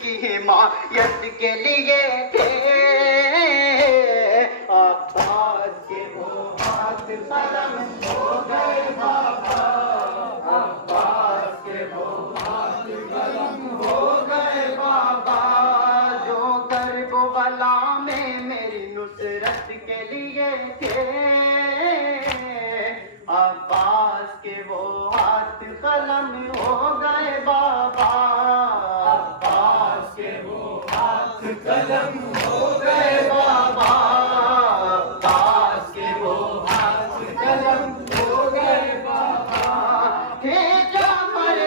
کی حمایت کے لیے تھے عباس کے وہ ہاتھ قلم ہو گئے بابا عباس کے وہ ہاتھ قلم ہو گئے بابا جو کرب و بلا میں میری نصرت کے لیے تھے عباس کے وہ ہاتھ قلم ہو گئے بابا عباس کے وہ ہاتھ قلم ہو گئے بابا عباس کے وہ ہاتھ قلم ہو گئے بابا تھے جعفر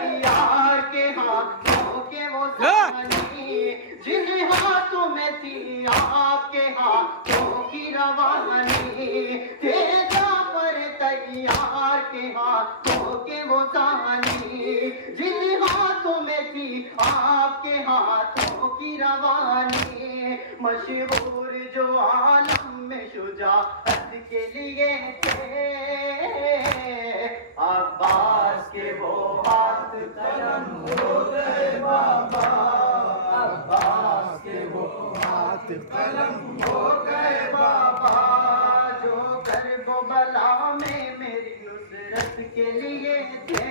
تیار کے ہاتھوں کے وہ زمانی جن ہاتھوں میں تھی آپ کے ہاتھوں کی روانی تھے جعفر تیار کے ہاتھوں کے وہ زمانی جن ہاتھوں میں تھی آپ کے ہاتھوں کی روانی مشہور جو عالم میں شجاعت کے لیے تھے عباس کے وہ ہاتھ قلم ہو گئے بابا عباس کے وہ ہاتھ قلم ہو گئے بابا جو کرب و بلا میں میری نصرت کے لیے تھے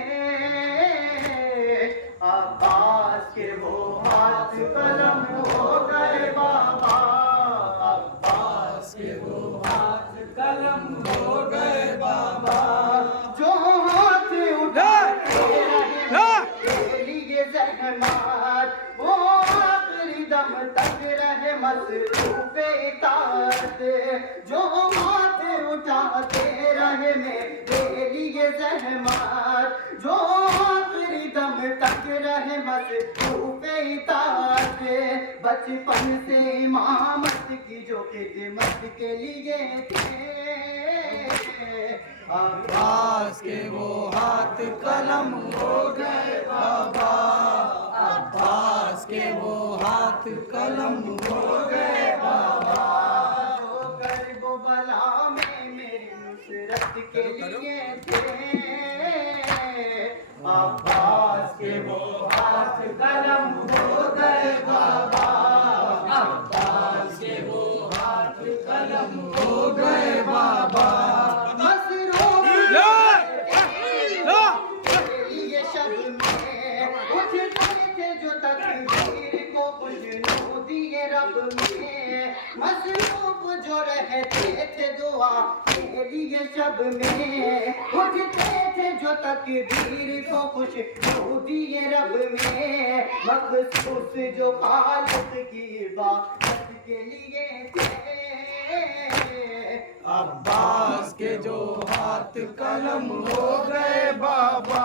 عباس کے وہ ہاتھ قلم ہو گئے بابا عباس کے وہ ہاتھ قلم ہو گئے بابا جو ہاتھ اٹھاتے رہے میرے لیے زحمات وہ آخری دم تک رہے مصروف اطاعت جو ہاتھ اٹھاتے رہے میرے لیے زحمات جو آخری دم تک رہے مصروف اطاعت بچپن سے امامت کی جو خدمت کے لیے تھے عباس کے وہ ہاتھ قلم ہو گئے بابا عباس کے وہ ہاتھ قلم ہو گئے بابا جو کرب و بلا میں میری نصرت کے لیے تھے عباس کے وہ ہاتھ قلم ہو گئے بابا عباس کے وہ ہاتھ قلم ہو گئے بابا مصروف جو رہتے تھے دعا کے لیے شب میں اٹھتے تھے جو تکبیر کو خوش دیے رب میں مخصوص جو خالق کی عبادت کے لیے تھے عباس کے جو ہاتھ قلم ہو گئے بابا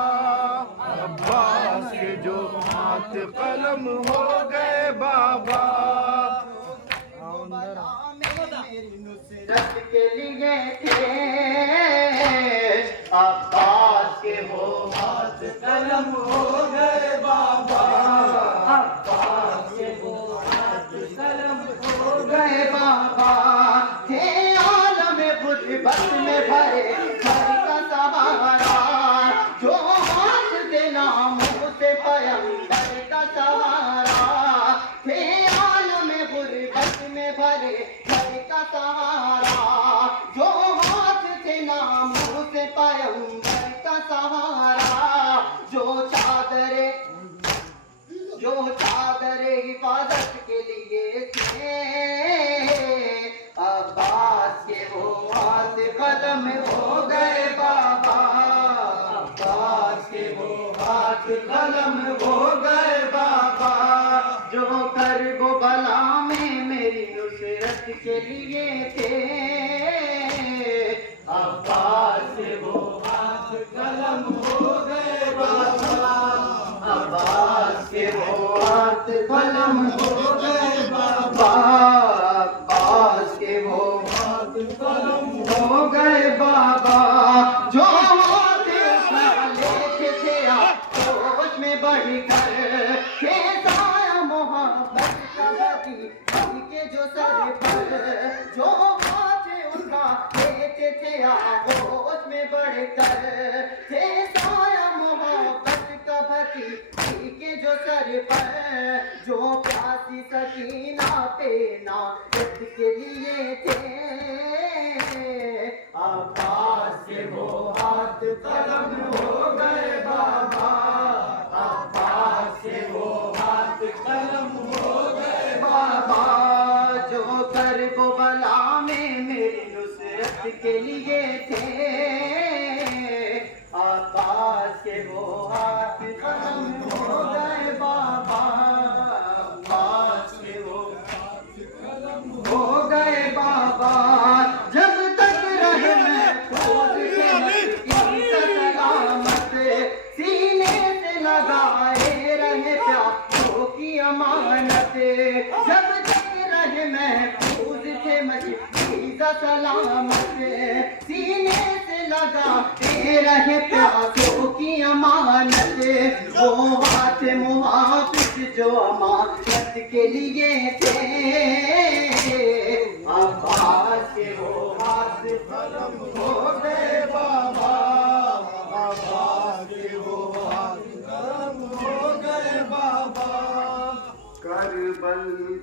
عباس کے جو ہاتھ قلم ہو گئے بابا میری نصرت کے لیے تھے عباس کے وہ ہاتھ قلم ہو گئے بابا عباس کے وہ ہاتھ قلم ہو گئے بابا تھے عالم غربت میں بھرے گھر کا سہارا جو ہاتھ تھے ناموں سے پیغمبر کا سہارا تھے عالم غربت میں بھرے گھر کا سہارا جو ہاتھ تھے ناموں سے پیغمبر کا سہارا جو چادر حفاظت کے لیے تھے عباس کے وہ ہاتھ قلم ہو گئے بابا عباس کے وہ ہاتھ قلم ہو گئے بابا جو کرب و بلا میں میری نصرت کے لیے تھے عباس کے وہ ہاتھ قلم ہو گئے بابا عباس کے وہ ہاتھ قلم ہو گئے بابا عباس کے وہ ہاتھ قلم ہو گئے بابا جو ہاتھ لیتے تھے آغوش میں بڑھ کر سایہ محبت کا بدی کے جو سر پر جو ہاتھ اٹھا لیتے تھے آغوش میں بڑھ کر سایہ محبت کا بدی کے جو سر پر جو پیاسی سکینہ پہ نائت کے لیے تھے عباس کے وہ ہاتھ قلم ہو گئے بابا عباس کے وہ ہاتھ قلم ہو گئے بابا جو کربلا میں میری نصرت کے لیے تھے عباس کے وہ ہاتھ قلم ہو گئے بابا عباس کے وہ ہاتھ قلم ہو گئے بابا جب تک رہے محفوظ تھے سلامت سینے سے لگائے رہے پیاروں کی امانت جب تک رہے محفوظ تھے مجید سلامت سینے سے لگائے رہے پیاروں کی امانت وہ ہاتھ محافظ جو امانت کے لیے تھے عباس کے وہ ہاتھ قلم ہو گئے بابا عباس کے وہ ہاتھ قلم ہو گئے بابا کربل